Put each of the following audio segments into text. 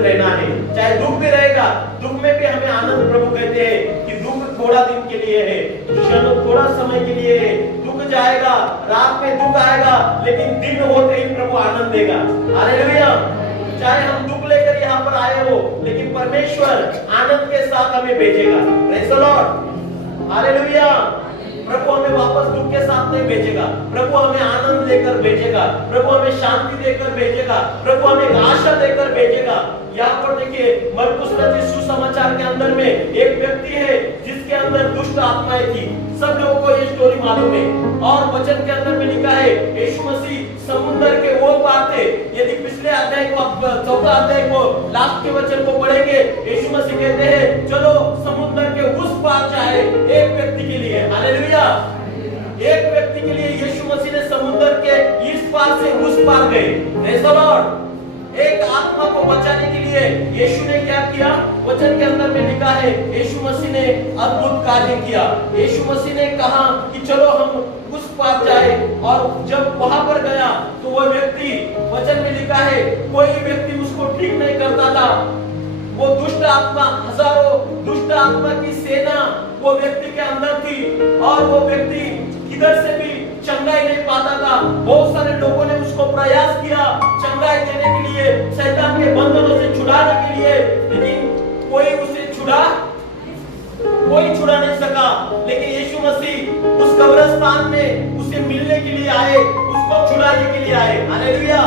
आनंदित रहना है। चाहे दुख भी रहेगा, दुख में भी हमें आनंद, प्रभु कहते हैं कि दुख थोड़ा दिन के लिए है, क्षण थोड़ा समय के लिए है, दुख जाएगा, रात में दुख आएगा, लेकिन दिन होते ही प्रभु आनंद देगा। हालेलुया। चाहे हम दुख लेकर यहाँ पर आए हो, लेकिन परमेश्वर आनंद के साथ हमें भेजेगा। Praise the Lord. हालेलुया। प्रभु हमें वापस दुख के साथ नहीं भेजेगा, प्रभु हमें आनंद देकर भेजेगा, प्रभु हमें शांति देकर भेजेगा, प्रभु हमें एक आशा देकर भेजेगा। यहाँ पर देखिए मरकुस रचित सुसमाचार के अंदर में एक व्यक्ति है जिसके अंदर दुष्ट आत्माएं थी। सब लोगों को ये स्टोरी मालूम है, और वचन के अंदर में लिखा है यीशु मसीह समुद्र के ओर पार थे। यदि पिछले अध्याय को, चौथा अध्याय को, लास्ट के वचन को पढ़ेंगे, यीशु मसीह कहते हैं चलो समुद्र के उस पार जाए, एक व्यक्ति के लिए। हालेलुया। एक व्यक्ति के लिए यीशु मसीह ने समुद्र के इस पार से उस पार गए। Praise the Lord. एक आत्मा को बचाने के लिए यीशु ने क्या किया? वचन के अंदर में लिखा है यीशु मसीह ने अद्भुत कार्य किया। यीशु मसीह ने कहा कि चलो हम उस पार जाए, और जब वहां पर गया तो वह व्यक्ति, वचन में लिखा है कोई व्यक्ति उसको ठीक नहीं करता था। वो दुष्ट आत्मा, हजारों दुष्ट आत्मा की सेना वो व्यक्ति के अंदर थी, और वो व्यक्ति किधर से भी चंगाई नहीं पाता था। बहुत सारे लोगों ने उसको प्रयास किया चंगाई देने के लिए, शैतान के बंधनों से छुड़ाने के लिए, लेकिन कोई उसे छुड़ा नहीं सका। लेकिन यीशु मसीह उस कब्रिस्तान में उसे मिलने के लिए आए, उसको छुड़ाने के लिए आए। हालेलुया।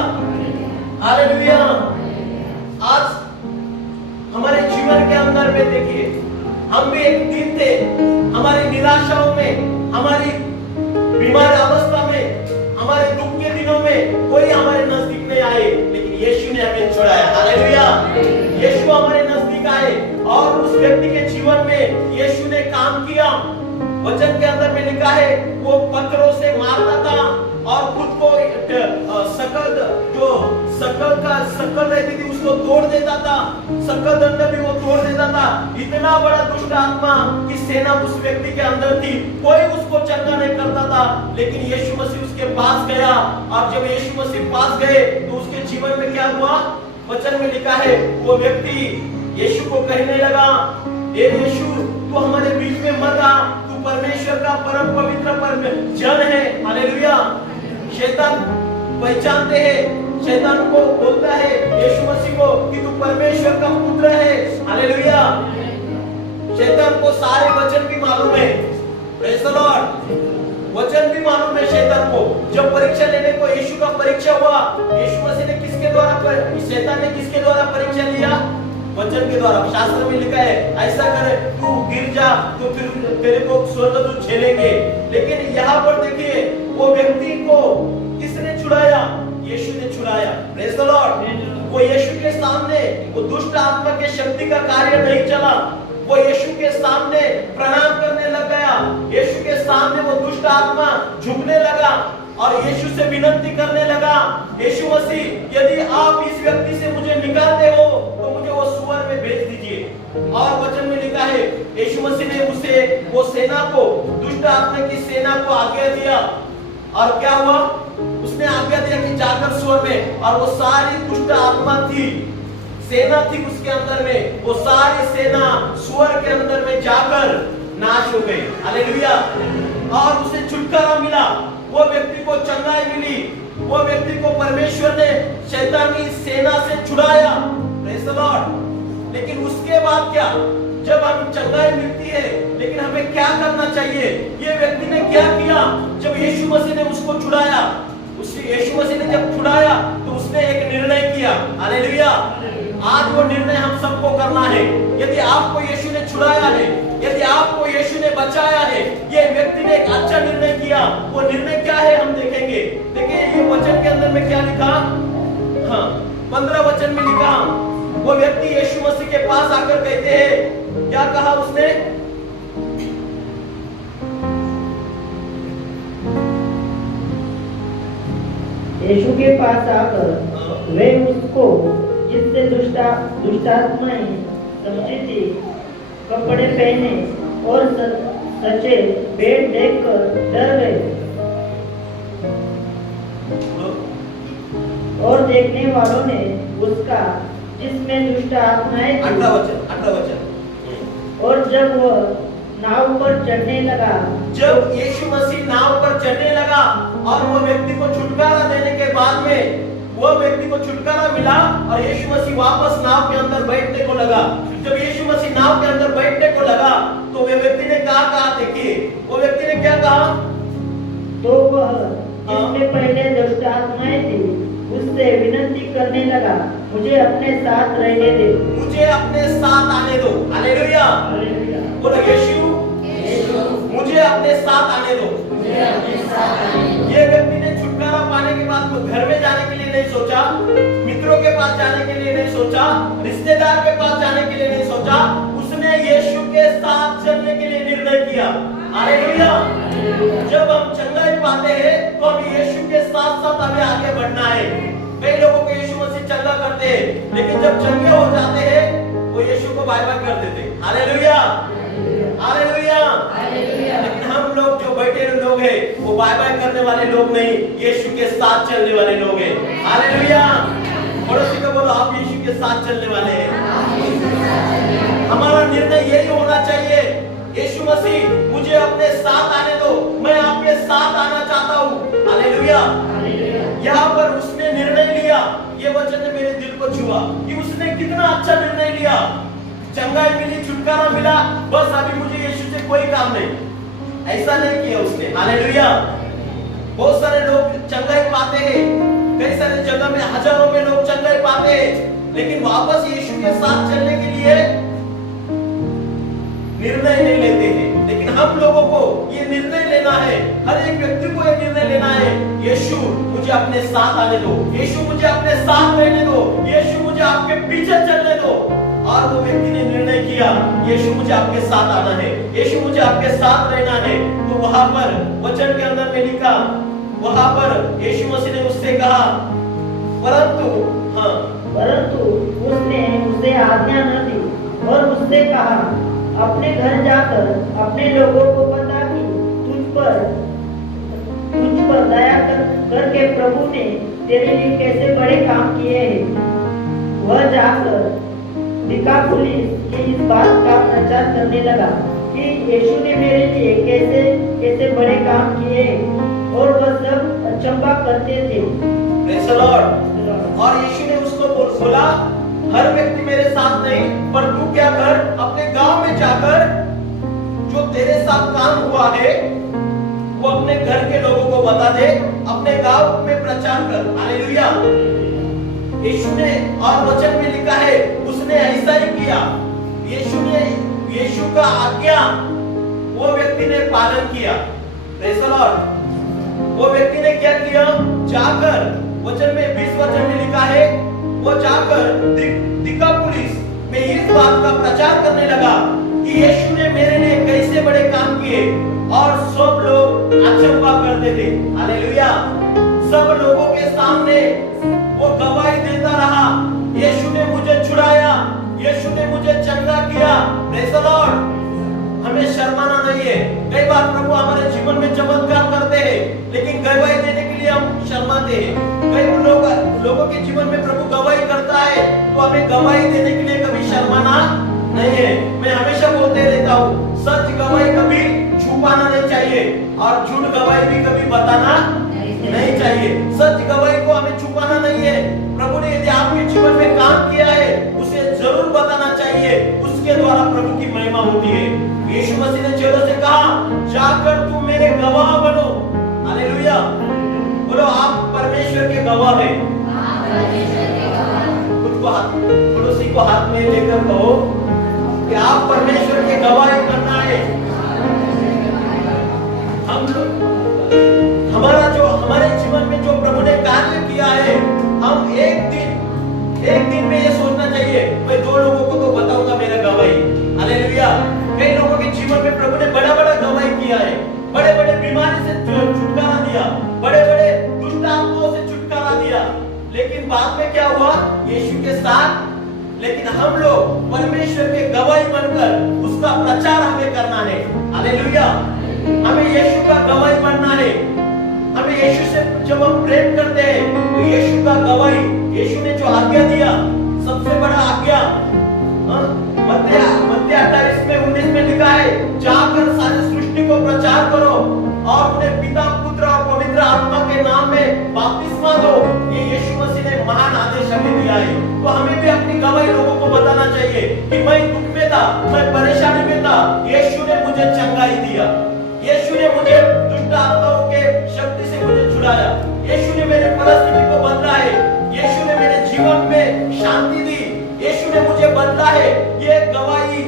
हालेलुया। आज हमारे जीवन के अंदर में देखिए, हम भी एक दिन थे, हमारी निराशाओं में, हमारी बीमार अवस्था में, हमारे दुख के दिनों में कोई हमारे नजदीक नहीं आए, लेकिन यीशु ने हमें छुड़ाया। हालेलुया। यीशु हमारे नजदीक आए, और उस व्यक्ति के जीवन में यीशु ने काम किया। वचन के अंदर में लिखा है वो पत्थरों से मारता था, और खुद को शकल रहती थी उसको तोड़ देता था, शकल दंड भी वो तोड़ देता था। इतना बड़ा दुष्ट आत्मा की सेना उस व्यक्ति के अंदर थी, कोई उसको चंगा नहीं करता था। लेकिन यीशु मसीह उसके पास गया, और जब यीशु मसीह पास गए तो उसके जीवन में क्या हुआ? वचन में लिखा है वो व्यक्ति यीशु को कहने लगा, ए यीशु तू हमारे बीच में मत आ, तू परमेश्वर का परम पवित्र जन है। हालेलुया। शैतान पहचानते हैं, शैतान को बोलता है यीशु मसीह को कि तू परमेश्वर का पुत्र है। हालेलुया। शैतान को सारे वचन भी मालूम है। Praise the Lord. वचन भी मालूम है शैतान को। जब परीक्षा लेने को यीशु का परीक्षा हुआ, यीशु मसीह ने किसके द्वारा, शैतान ने किसके द्वारा परीक्षा लिया? वचन के द्वारा। शास्त्र में लिखा है ऐसा करे तू गिर जा तो फिर तेरे को स्वर्गदूत झेलेंगे। लेकिन यहाँ पर देखिए वो व्यक्ति को किसने छुड़ाया? यीशु ने छुड़ाया। Praise the Lord. वो यीशु के सामने वो दुष्ट आत्मा के शक्ति का कार्य नहीं चला, वो यीशु के सामने प्रणाम करने लग गया। यीशु के सामने वो दुष्ट आत्मा झुकने लगा और यीशु से विनती करने लगा, यीशु मसीह यदि आप इस व्यक्ति से मुझे निकालते हो तो मुझे वो सुअर में भेज दीजिए। और वचन में लिखा है यीशु मसीह ने उसे वो सेना को, दुष्ट आत्मा की सेना को आज्ञा दिया, और क्या हुआ? उसने आज्ञा दिया कि जाकर सुअर में, और वो सारी दुष्ट आत्मा थी, सेना थी उसके अंदर में, वो सारी सेना सुअर के अंदर में जाकर नाश हो गई। हालेलुया। और उसे छुटकारा मिला, वो व्यक्ति को चंगाई मिली, वो व्यक्ति को परमेश्वर ने शैतानी सेना से छुड़ाया। Praise the Lord. लेकिन उसके बाद क्या? जब हम चंगाई मिलती है, लेकिन हमें क्या करना चाहिए? ये व्यक्ति ने क्या किया? जब यीशु मसीह ने उसको छुड़ाया, यीशु मसीह ने जब छुड़ाया तो उसने एक निर्णय किया। हालेलुया। आज वो निर्णय हम सबको करना है। यदि आपको यीशु ने छुड़ाया है, यदि आपको यीशु ने बचाया है, ये व्यक्ति ने एक अच्छा निर्णय किया। वो निर्णय क्या है हम देखेंगे। देखिए ये वचन के अंदर में क्या लिखा? हाँ, 15 वचन में लिखा, वो व्यक्ति यीशु मसीह के पास आकर कहते हैं, क्या कहा उसने? यीशु के पास आकर वे उसको, जिससे दुष्टात्माएं समझी थी, कपड़े पहने और सचे पेट देखकर डर गए, और देखने वालों ने उसका जिसमें दुष्ट आत्माएं थी। 8वां वचन। और जब वह नाव पर चढ़ने लगा, जब यीशु मसीह नाव पर चढ़ने लगा और वो व्यक्ति को छुटकारा देने के बाद में वो व्यक्ति को छुटकारा मिला और यीशु मसीह वापस नाव के अंदर बैठने को लगा। जब यीशु मसीह नाव के अंदर बैठने को लगा तो वो व्यक्ति ने कहा, देखिए वो व्यक्ति ने क्या कहा, तो वह जिसमें पहले दुष्ट आत्माएं थी उससे विनती करने लगा, मुझे अपने साथ रहने दे, मुझे अपने साथ आने दो। हालेलुया। बोलो यीशु मुझे अपने साथ आने दो। ये व्यक्ति ने छुटकारा पाने के बाद वो घर में जाने के लिए नहीं सोचा, मित्रों के पास जाने के लिए नहीं सोचा, रिश्तेदार के पास जाने के लिए नहीं सोचा, उसने यीशु के साथ चलने के लिए निर्णय किया। हालेलुया। जब हम चंगाई पाते हैं तो हम यीशु के साथ साथ हमें आगे बढ़ना है। कई लोगों को यीशु मसीह चंगा करते हैं, लेकिन जब चंगे हो जाते हैं वो यीशु को बाय बाय कर देते। Hallelujah, hallelujah. लेकिन हम लोग जो बैठे लोग हैं वो बाय बाय करने वाले लोग नहीं, यीशु के साथ चलने वाले लोग हैं। हालेलुया। पड़ोसी को बोलो आप यीशु के साथ चलने वाले हैं। हमारा निर्णय यही होना चाहिए, यीशु मसीह मुझे अपने साथ आने दो, मैं आपके साथ आना चाहता हूँ। हालेलुया। यहाँ पर उसने निर्णय लिया, ये वचन ने मेरे दिल को छुआ कि उसने कितना अच्छा निर्णय लिया। चंगाई मिली, छुटकारा मिला, बस अभी मुझे यीशु से कोई काम नहीं, ऐसा नहीं किया उसने। हालेलुया। बहुत सारे लोग चंगाई पाते हैं, कई सारे जगह में हजारों में लोग चंगाई पाते हैं, लेकिन वापस यीशु के साथ चलने के लिए निर्णय नहीं लेते हैं। लेकिन हम लोगों को ये निर्णय लेना है, हर एक व्यक्ति को ये निर्णय लेना है, यीशु मुझे अपने साथ आने दो, यीशु मुझे अपने साथ रहने दो, यीशु मुझे आपके पीछे चलने दो। और वो व्यक्ति ने निर्णय किया, यीशु मुझे आपके साथ आना है, यीशु मुझे आपके साथ रहना है। तो वहां पर वचन के अंदर में लिखा, वहां पर यीशु मसीह ने उससे कहा, परंतु उसने उसे आज्ञा न दी और उससे कहा, अपने घर जाकर अपने लोगों को बता कि तुझ पर दया करके प्रभु ने तेरे लिए कैसे बड़े काम किए हैं। वह जाकर दिकापुलिस की इस बात का प्रचार करने लगा कि यीशु ने मेरे लिए कैसे कैसे बड़े काम किए, और वह सब अचंभा करते थे। Praise the Lord. और यीशु ने उसको बोला, हर व्यक्ति मेरे साथ नहीं, पर तू क्या कर, अपने गांव में जाकर जो तेरे साथ काम हुआ है वो अपने घर के लोगों को बता दे, अपने गांव में प्रचार कर। हालेलुया। यीशु ने, और वचन में लिखा है उसने ऐसा ही किया। यीशु का आज्ञा वो व्यक्ति ने पालन किया। Praise the Lord. वो व्यक्ति ने क्या किया, जाकर, वचन में 20 वचन में लिखा है, वो जाकर दिकापुलिस में इस बात का प्रचार करने लगा कि यीशु ने मेरे लिए कैसे बड़े काम किए, और सब लोग अचंभा करते थे। हालेलुया। सब लोगों के सामने वो गवाही देता रहा, यीशु ने मुझे छुड़ाया, यीशु ने मुझे चंगा किया। Praise the Lord. हमें शर्माना नहीं है। कई बार प्रभु हमारे जीवन में चमत्कार करते हैं, लेकिन गवाही देने के लिए हम शर्माते हैं। कई लोगों के जीवन में प्रभु गवाही करता है, तो हमें गवाही देने के लिए कभी शर्माना नहीं है। मैं हमेशा बोलते रहता हूँ, सच गवाही कभी छुपाना नहीं चाहिए, और झूठ गवाही भी कभी बताना नहीं चाहिए। सच गवाही को हमें छुपाना नहीं है। प्रभु ने यदि आपके जीवन में काम किया है, उसे जरूर बताना चाहिए, उसके द्वारा प्रभु की महिमा होती है। यीशु मसीह ने चेलों से कहा, जाकर तुम मेरे गवाह बनो। हालेलुया। बोलो आप परमेश्वर के गवाह हैं। खुद को पड़ोसी को हाथ में लेकर कहो कि आप परमेश्वर के गवाही करना है। हम लोग, हमारे जीवन में जो प्रभु ने कार्य किया है, हम एक दिन में ये सोचना चाहिए, मैं 2 लोगों को तो बताऊंगा मेरा गवाही। हालेलुया। कई लोगों के जीवन में प्रभु ने बड़ा गवाही किया है, बड़े बीमारी से छुटकारा दिया, बड़े दुष्ट आत्माओं से छुटकारा दिया, लेकिन बाद में क्या हुआ, यीशु के साथ। लेकिन हम लोग परमेश्वर के गवाही बनकर उसका प्रचार हमें करना है। हालेलुया। हमें यीशु का गवाही बनना है। हमें यीशु से जब हम प्रेम करते हैं तो यीशु का गवाही, यीशु ने जो आज्ञा दिया, सबसे बड़ा आज्ञा। मत्ती 28:19 में लिखा है, जाकर सारी सृष्टि को प्रचार करो और उन्हें पिता, पुत्र और पवित्र आत्मा के नाम में बपतिस्मा दो। ये यीशु मसीह ने महान आदेश हमें दिया है। तो हमें भी अपनी गवाही लोगों को बताना चाहिए कि मैं दुख में था, मैं परेशानी में था, यीशु ने मुझे चंगाई दिया, यीशु ने मुझे दुष्ट आत्माओं के शक्ति से मुझे छुड़ाया, यीशु ने मेरे परिस्थिति को बदला है, यीशु ने मेरे जीवन में शांति दी, यीशु ने मुझे बदला है। ये गवाही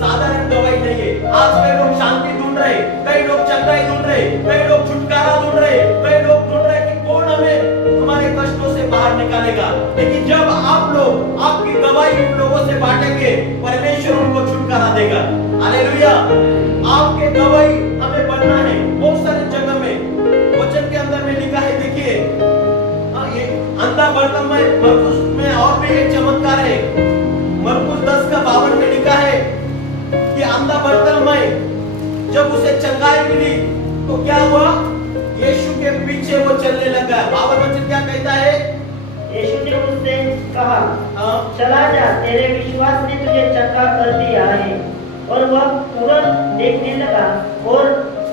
साधारण गवाही नहीं है। आज कई लोग शांति ढूंढ रहे, कई लोग चंगाई ढूंढ रहे, कई लोग छुटकारा ढूंढ रहे, कई लोग ढूंढ रहे कि कौन हमें हमारे कष्टों से बाहर निकालेगा। लेकिन जब आप लोग आपकी गवाही उन लोगों से बांटेंगे, परमेश्वर उनको छुटकारा देगा। हालेलुया। आपके गवाही हमें बनना है। बहुत सारी जगह में वचन के अंदर में लिखा है, देखिए ये अंधा बर्तनमय, मरकुस में और भी एक चमत्कार है। मरकुस 10:52 में लिखा है कि अंधा बर्तनमय जब उसे चंगाई मिली तो क्या हुआ, यीशु के पीछे वो चलने लगा। बाबर वचन क्या कहता है, यीशु ने उससे कहा, चला जा, तेरे विश्वास ने तुझे चंगा कर दिया है। और वह तुरंत देखने लगा और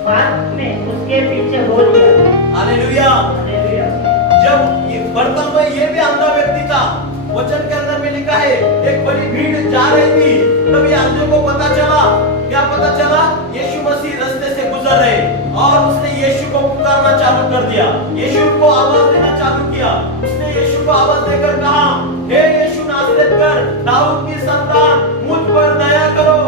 बाद में उसके पीछे हो लिया। हालेलुया। जब ये बर्तन में ये भी अंधा व्यक्ति था, वचन के अंदर में लिखा है एक बड़ी भीड़ जा रही थी, तब ये अंधे को पता चला, क्या पता चला, यीशु मसीह रास्ते से गुजर रहे और उसने यीशु को पुकारना चालू कर दिया, यीशु को आवाज देना चालू किया। उसने यीशु को आवाज देकर कहा, हे यीशु नासरत कर, दाऊद की संतान, मुझ पर दया करो।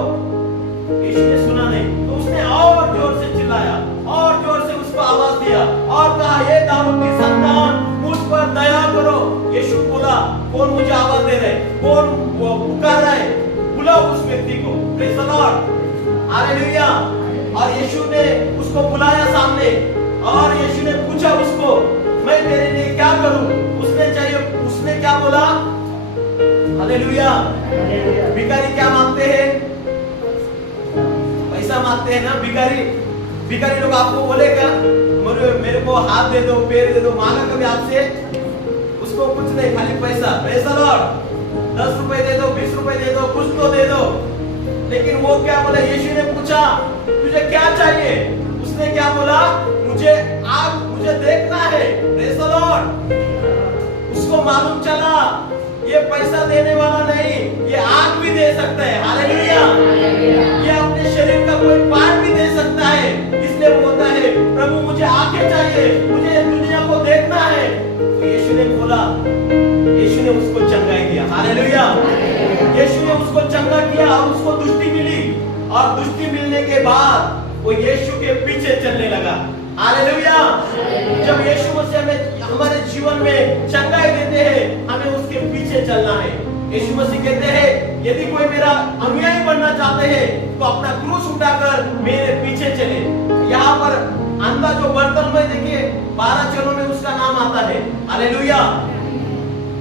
यीशु ने सुना नहीं तो उसने और जोर से चिल्लाया और जोर से उसको आवाज दिया और कहा, हे दाऊद की संतान, मुझ पर दया करो। यीशु बोला, कौन मुझे आवाज दे रहे, कौन वो पुकार रहा है, बुलाओ उस व्यक्ति को। Praise the Lord. हालेलुया। और यीशु ने उसको बुलाया सामने और यीशु ने पूछा उसको, मैं तेरे लिए क्या करूं। उसने क्या बोला, हालेलुया। भिखारी क्या मांगते हैं, पैसा मांगते हैं ना भिखारी लोग आपको बोलेगा मेरे को हाथ दे दो, पैर दे दो, मांगा कभी आपसे, उसको कुछ नहीं, खाली पैसा। Praise the Lord. 10 रुपए दे दो, 20 रुपए दे दो, कुछ तो दे दो। लेकिन वो क्या बोला, यीशु ने पूछा तुझे क्या चाहिए, उसने क्या बोला, मुझे देखना है। Praise the Lord. उसको मालूम चला ये पैसा देने वाला नहीं, ये आग भी दे सकता है। हालेलुया। ये अपने शरीर का कोई पार्ट भी दे सकता है। इसलिए बोलता है, प्रभु मुझे आंखें चाहिए, मुझे दुनिया को देखना है। तो यीशु ने बोला, यीशु ने उसको चंगाई दिया। हालेलुया। यीशु ने उसको चंगा किया और उसको दृष्टि मिली और दृष्टि मिलने के बाद वो यीशु के पीछे चलने लगा। हालेलुया। जब यीशु मसीह हमें हमारे जीवन में चंगाई देते हैं, हमें उसके पीछे चलना है। यीशु मसीह कहते हैं, यदि कोई मेरा अनुयायी बनना चाहते हैं तो अपना क्रूस उठाकर मेरे पीछे चले। यहाँ पर अंधा जो बर्तन में, देखिए 12 चेलों में उसका नाम आता है। हालेलुया।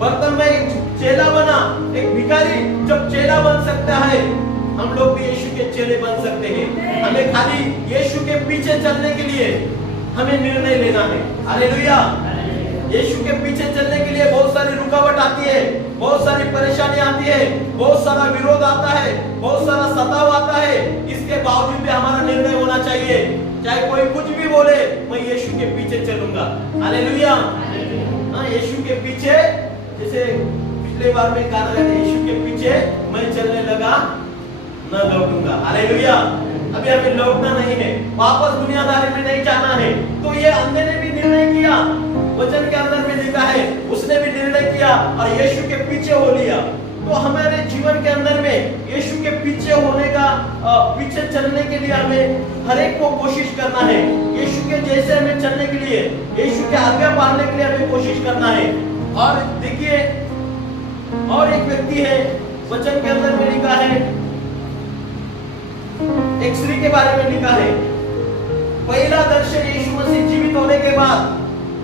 बर्तन में एक चेला बना, एक भिखारी जब चेला बन सकता है, हम लोग भी यीशु के चेले बन सकते हैं। हमें खाली यीशु के पीछे चलने के लिए हमें निर्णय लेना है। हालेलुया। यीशु के पीछे चलने के लिए बहुत सारी रुकावट आती है, बहुत सारी परेशानी आती है, बहुत सारा विरोध आता है, बहुत सारा सताव आता है। इसके बावजूद भी हमारा निर्णय होना चाहिए, चाहे कोई कुछ भी बोले, मैं यीशु के पीछे चलूंगा। हालेलुया। यीशु के पीछे, जैसे पिछले बार में कहा था, यीशु के पीछे मैं चलने लगा, न लौटूंगा। हालेलुया। अभी हमें लौटना नहीं है, वापस दुनियादारी में नहीं जाना है। तो ये अंधे ने भी निर्णय किया, वचन के अंदर में लिखा है, उसने भी निर्णय किया और यीशु के पीछे हो लिया। तो हमारे जीवन के अंदर में यीशु के पीछे होने का, पीछे चलने के लिए हमें हर एक को कोशिश करना है। यीशु के जैसे हमें चलने के लिए, यीशु के आज्ञा पालने के लिए हमें कोशिश करना है। और देखिए, और एक व्यक्ति है, वचन के अंदर में लिखा है, एक स्त्री के बारे में लिखा है, पहला दर्शन यीशु मसीह जीवित होने के बाद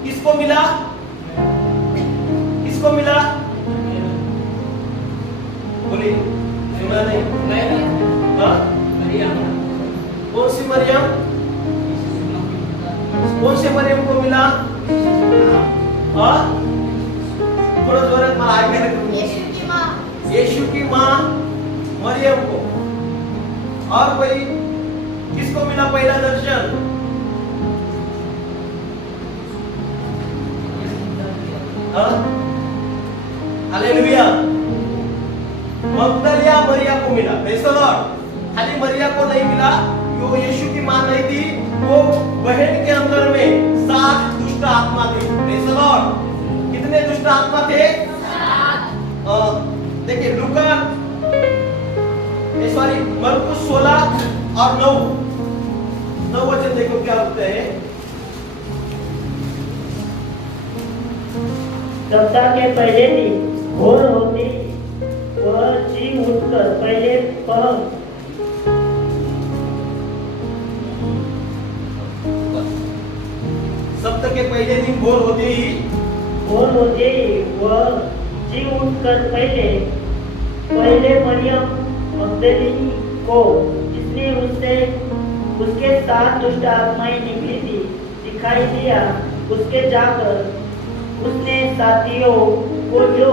किसको मिला, किसको मिला, बोलिए, सुना नहीं? हाँ? कौन सी मरियम, कौन से मरियम को मिला? हाँ? थोड़ा जोर में आगे, और कोई किसको मिला पहला दर्शन? हालेलुया। मगदलिया मरिया को मिला। Praise the Lord. खाली मरिया को नहीं मिला, वो यीशु की मां नहीं थी, वो बहन के अंदर में 7 दुष्ट आत्मा थे। Praise the Lord. कितने दुष्ट आत्मा थे? 7। देखिए लूका सॉरी मरकुस 16 और 9 वचन देखो क्या होता है। सप्ताह के पहले दिन भोर होते वह जी उठकर पहले सप्ताह के पहले दिन भोर होते ही वह जी उठकर पहले मरियम मगदलिनी को, जिसने उसके 7 दुष्ट आत्माएं निकली थी, दिखाई दिया, उसके जाकर उसने साथियों को जो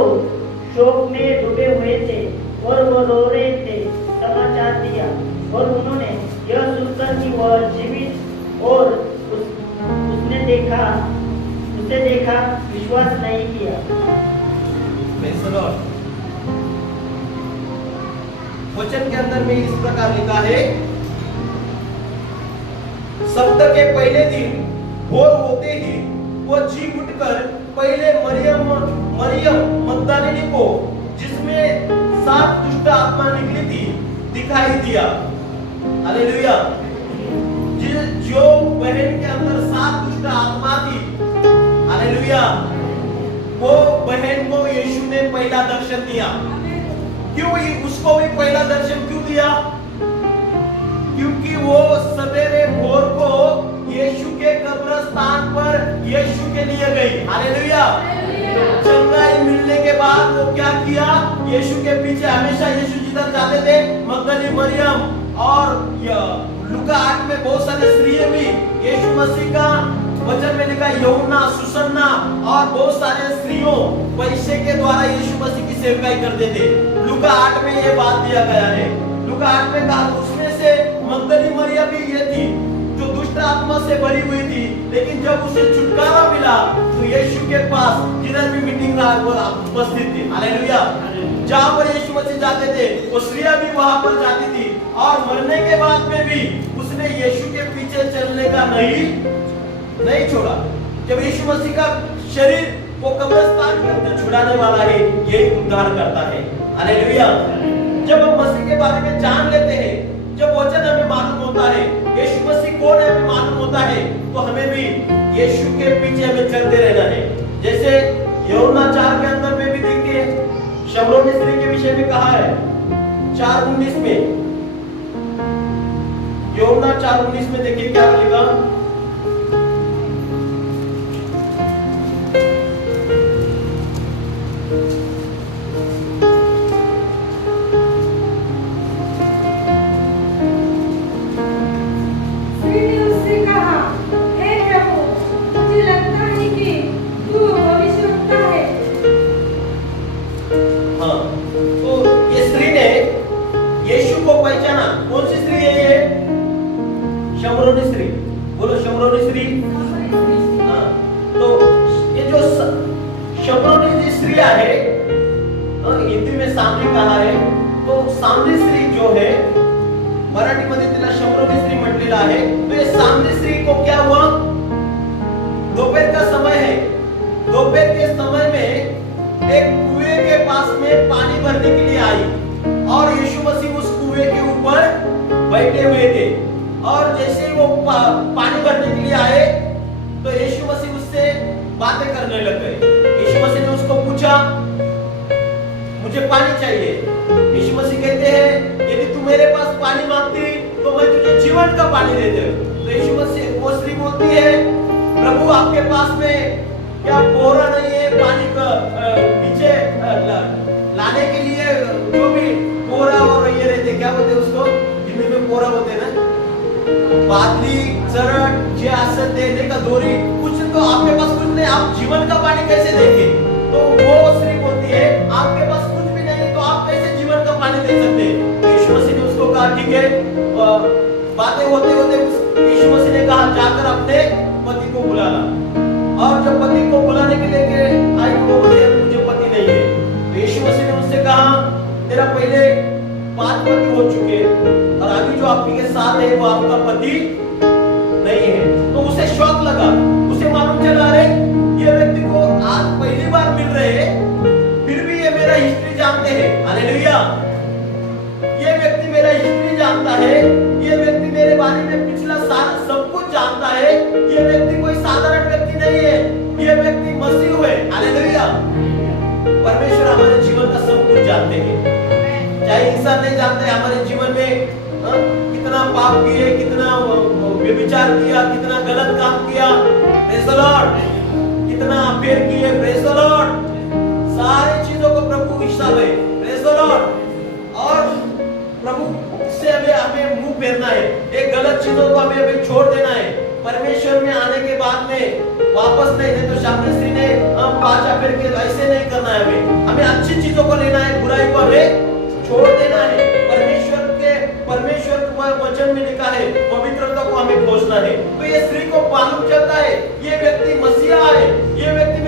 शोक में डूबे हुए थे और वो रो रहे थे समाचार दिया, और उन्होंने यह सुनकर कि वह जीवित और उसे देखा विश्वास नहीं किया। वचन के अंदर में इस प्रकार लिखा है, सप्ताह के पहले दिन भोर होते ही वो जी उठकर पहले मरियम मगदलिनी को, जिसमें 7 दुष्ट आत्मा निकली थी, दिखाई दिया। हालेलुया। जो बहन के अंदर 7 दुष्ट आत्मा थी, हालेलुया, वो बहन को यीशु ने पहला दर्शन दिया। क्यों उसको भी पहला दर्शन क्यों दिया? क्योंकि वो सवेरे भोर को यीशु के कब्रिस्तान पर यीशु के लिए गई। हालेलुया। चंगाई मिलने के बाद वो क्या किया? यीशु के पीछे हमेशा यीशु जिधर जाते थे, मगदली मरियम और लूका 8 में बहुत सारे स्त्रियां भी यीशु मसीह का वचन में लिखा, यूहन्ना, सुसन्ना और बहुत सारे स्त्रियों पैसे के द्वारा यीशु मसीह की सेवकाई करते थे। लूका 8 में ये बात दिया गया है। लूका 8 में कहा उसमें से मगदली मरियम भी ये थी जो दुष्ट आत्मा से भरी हुई थी, लेकिन जब उसे छुटकारा मिला तो यीशु के पास जिधर भी मीटिंग रहा वो उपस्थित थी। हालेलुया। जहां पर यीशु मसीह जाते थे वो स्त्रियां भी वहां पर जाती थी, और मरने के बाद में भी उसने यीशु के पीछे चलने का नहीं छोड़ा। जब यीशु मसीह का शरीर वो कब्रिस्तान के अंदर छुड़ाने वाला है, यही उद्धार करता है। हालेलुया। जब हम मसीह के बारे में जान लेते हैं, जब वचन हमें मालूम होता है, यीशु मसीह कौन है हमें मालूम होता है, तो हमें भी यीशु के पीछे हमें चलते रहना है। जैसे यूहन्ना 4 के अंदर में भी देखते हैं, शमरोनी स्त्री के विषय में कहा है 4:19 में। यूहन्ना 4:19 में देखिए क्या लिखा। शमरोनी स्त्री, बोलो शमरोनी स्त्री। तो ये जो शमरोनी स्त्रियां है, हिंदी में सामने कहा है, तो सामने स्त्री जो है मराठीमध्ये तिला शमरोनी स्त्री म्हटलेला आहे। तो ये सामने स्त्री को क्या हुआ? दोपहर का समय है, दोपहर के समय में एक कुएं के पास में पानी भरने के लिए आई, और यीशु मसीह उस कुएं के ऊपर बैठे हुए थे। और जैसे ही वो पानी भरने के लिए आए तो यीशु मसीह उससे बातें करने लग गए। यीशु मसीह ने उसको पूछा, मुझे पानी चाहिए। यीशु मसीह कहते हैं, यदि तू मेरे पास पानी मांगती तो मैं तुझे जीवन का पानी दे दूं। तो यीशु मसीह, वो स्त्री बोलती है, प्रभु आपके पास में क्या पोरा नहीं है पानी का नीचे लाने के लिए? जो भी पोरा और ये रहते, क्या बोलते उसको हिंदी में? पोरा बोलते ना, बादली, चरट, जे असत देने का दोरी, कुछ तो आपके पास कुछ नहीं, आप जीवन का पानी कैसे देंगे? तो वो स्त्री बोलती है, आपके पास कुछ भी नहीं तो आप कैसे जीवन का पानी दे सकते? यीशु मसीह ने उसको कहा, कहा ठीक है। बातें होते होते यीशु मसीह ने कहा जाकर अपने पति को बुला ला। और जब पति को बुलाने के लिए आई वो बोले मुझे पति नहीं है। तो यीशु मसीह ने उससे कहा तेरा पहले 5 पति हो चुके और अभी जो आपके साथ है वो आपका पति नहीं है। तो उसे शौक लगा, उसे मालूम चला रे ये व्यक्ति को आज पहली बार मिल रहे हैं, फिर भी ये मेरा हिस्ट्री जानते हैं। हालेलुया। ये व्यक्ति मेरा हिस्ट्री जानता है, ये व्यक्ति मेरे बारे में पिछला साल सब कुछ जानता है। ये व्यक्ति कोई साधारण व्यक्ति नहीं है, ये व्यक्ति मसीह है। हालेलुया। परमेश्वर हमारे जीवन का सब कुछ जानते हैं, चाहे इंसान नहीं जानते हमारे जीवन में कितना पाप किए, कितना व्यभिचार किया, कितना गलत काम किया, प्रेज़ द लॉर्ड, कितना अफेयर किए, प्रेज़ द लॉर्ड। सारी चीजों को प्रभु हिसाब है, प्रेज़ द लॉर्ड। और प्रभु से हमें मुंह फेरना है, एक गलत चीजों को हमें छोड़ देना है। परमेश्वर में आने के बाद में वापस नहीं दे तो शामली श्री ने हम पाचा फिर के ऐसे नहीं करना है। हमें अच्छी चीजों को लेना है, बुराई को हमें छोड़ देना है। परमेश्वर वचन में लिखा है पवित्रता को हमें खोजना है। तो ये स्त्री को मालूम चलता है ये व्यक्ति मसीहा है, ये व्यक्ति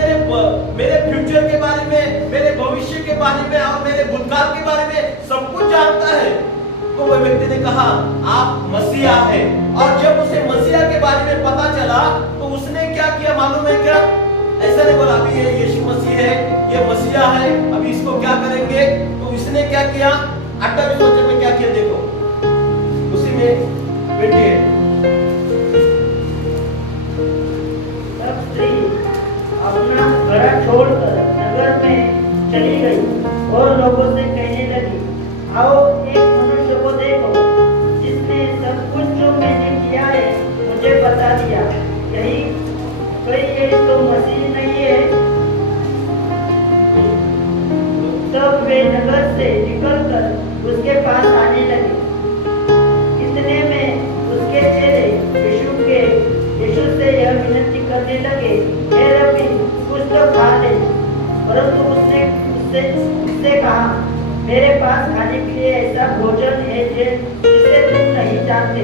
मेरे फ्यूचर के बारे में, मेरे भविष्य के बारे में और मेरे भूतकाल के बारे में सब कुछ जानता है। तो वह व्यक्ति ने कहा आप मसीहा है। और जब उसे मसीहा के बारे में पता चला तो उसने क्या किया मालूम है क्या? ऐसा नहीं बोला अभी ये यीशु मसीह है, ये मसीहा है, अभी इसको क्या करेंगे। तो इसने क्या किया 28वें वचन में क्या किया देखो, उसी में बैठिए। तब स्त्री अपना घर छोड़कर नगर में चली गई और लोगों से कहने लगी आओ एक मनुष्य को देखो जिसने सब कुछ जो मैंने किया है मुझे बता दिया। यही ये तो मसीह नहीं है। तब वे नगर से निकलकर उसके पास आने लगे। इतने में उसके चेले यीशु से यह विनती करने लगे हे रब्बी कुछ तो खा ले। परंतु उसने उससे कहा मेरे पास खाने के लिए ऐसा भोजन है जिसे तुम नहीं जानते।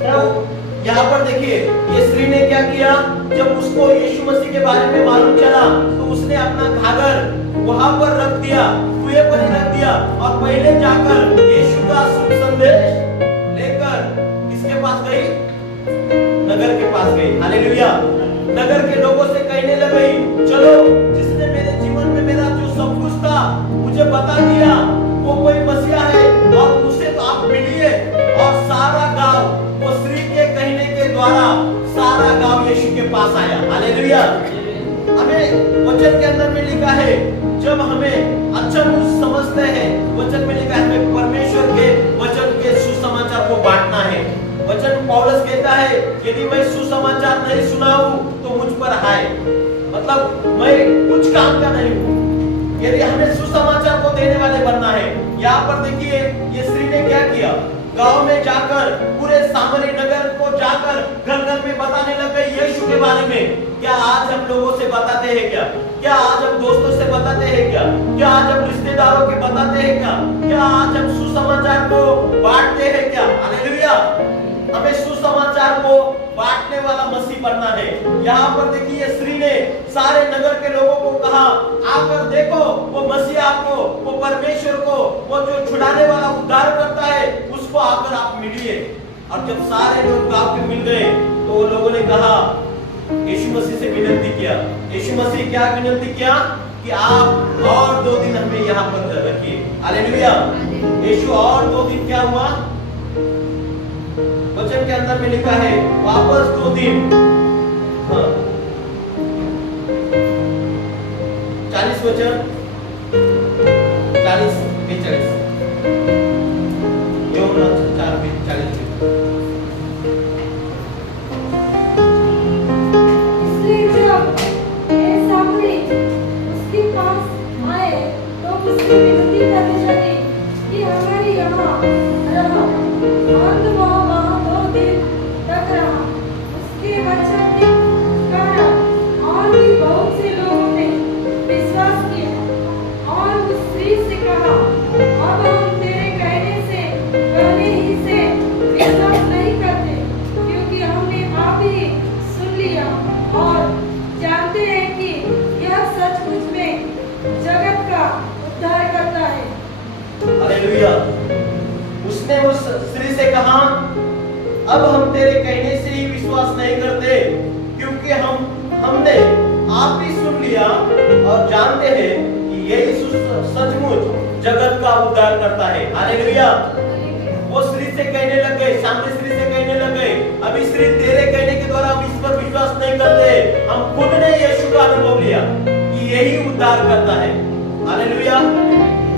तब यहाँ पर देखिए ये स्त्री ने क्या किया, जब उसको यीशु मसीह के बारे में मालूम चला तो उसने अपना घाघर वहां पर रख दिया, कुएं पर रख दिया और पहले जाकर यीशु का शुभ संदेश लेकर किसके पास गई? नगर के पास गई। हालेलुया। नगर के लोगों से कहने लगी चलो जिसने मेरे जीवन में मेरा जो सब कुछ था मुझे बता दिया वो कोई मसीहा है और उसे तो आप मिलिए। और सारा गांव वो स्त्री के कहने के द्वारा सारा गांव यीशु के पास आया। हालेलुया। हमें वचन के अंदर में लिखा है जब हमें अच्छा कुछ समझते हैं, वचन में लिखा है हमें परमेश्वर के वचन के सुसमाचार को बांटना है। वचन पौलुस कहता है यदि मैं सुसमाचार नहीं सुनाऊं तो मुझ पर हाय, मतलब मैं कुछ काम का नहीं हूं। यदि हमें सुसमाचार को देने वाले बनना है, यहाँ पर देखिए ये स्त्री ने क्या किया, गांव में जाकर पूरे सामरी नगर को जाकर घर घर में बताने लग गई यीशु के बारे में। क्या आज हम लोगों से बताते हैं क्या? क्या आज हम दोस्तों से बताते हैं क्या? क्या आज हम रिश्तेदारों के बताते हैं क्या? क्या आज हम सुसमाचार को बांटते हैं क्या? हालेलुया। हमें सुसमाचार को बांटने वाला मसीह बनना है। यहाँ पर देखिए स्त्री ने सारे नगर के लोगों को कहा आकर देखो वो मसीहा को, वो परमेश्वर को, वो जो छुड़ाने वाला उद्धार करता है उसको आकर आप मिलिए। और जब सारे लोग गांव के मिल गए तो वो लोगों ने कहा यीशु मसीह से विनती किया। यीशु मसीह क्या विनती किया कि आप और 2 दिन हमें यहाँ पर रखिए। हालेलुया। यीशु और 2 दिन क्या हुआ? वचन के अंदर में लिखा है वापस 2 दिन 40 वचन 40 40 इसलिए जब ये सामरी उसके पास आए तो उससे विनती करने लगे कि हमारे यहाँ रहो। अंत वहाँ 2 दिन तक रहा। उसके वचन के कारण और भी बहुत से लोगों ने विश्वास किया। उस स्त्री से कहा, अब हम तेरे कहने से ही विश्वास नहीं करते, क्योंकि हमने आप ही सुन लिया और जानते हैं कि ये यीशु सचमुच जगत का उद्धार करता है। हालेलुया। वो स्त्री से कहने लग गए, सामने स्त्री से कहने लग गए, अभी स्त्री तेरे कहने के द्वारा हम इस पर विश्वास नहीं करते, हम खुद ने यीशु का अनुभव लिया कि यही उद्धार करता है। हालेलुया।